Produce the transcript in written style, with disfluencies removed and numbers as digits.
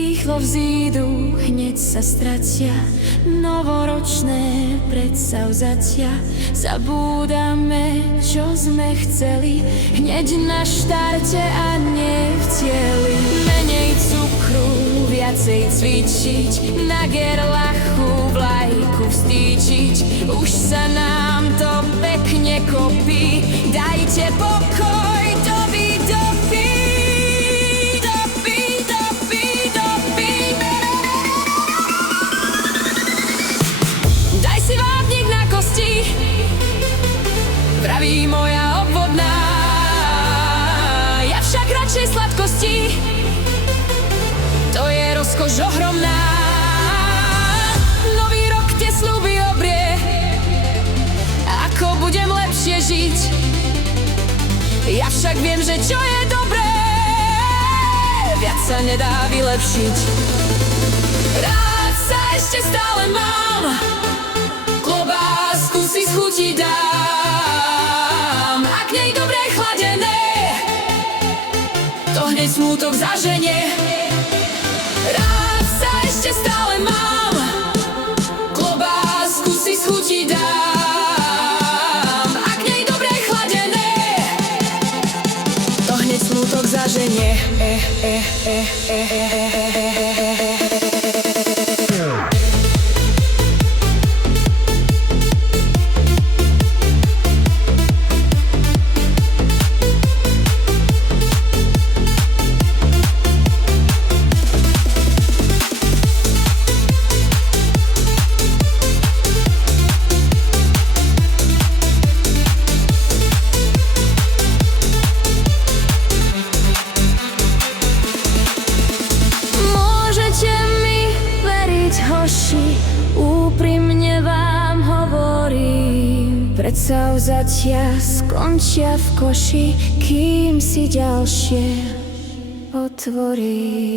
Rýchlo vzídu, hneď sa stratia novoročné predsavzatia. Zabúdame, čo sme chceli, hneď na štarte a nie v cieli. Menej cukru, viacej cvičiť, na gerlachu vlajku vstýčiť. Už sa nám to pekne kopí, dajte pokoj, doby, doby. Vraví moja obvodná, ja však radšej sladkosti, to je rozkoš ohromná. Nový rok tie sľuby obrie, ako budem lepšie žiť. Ja však viem, že čo je dobré, viac sa nedá vylepšiť. Rád sa ešte stále mám, klobásku si z chuti dám, a k nej dobre chladené, to hneď smútok zaženie. Rád sa ešte stále mám, klobásku si z chuti dám, a k nej dobre chladené, to hneď smútok zaženie. Úprimne vám hovorím, predsavzatia skončia v koši, kým si ďalšie otvorím.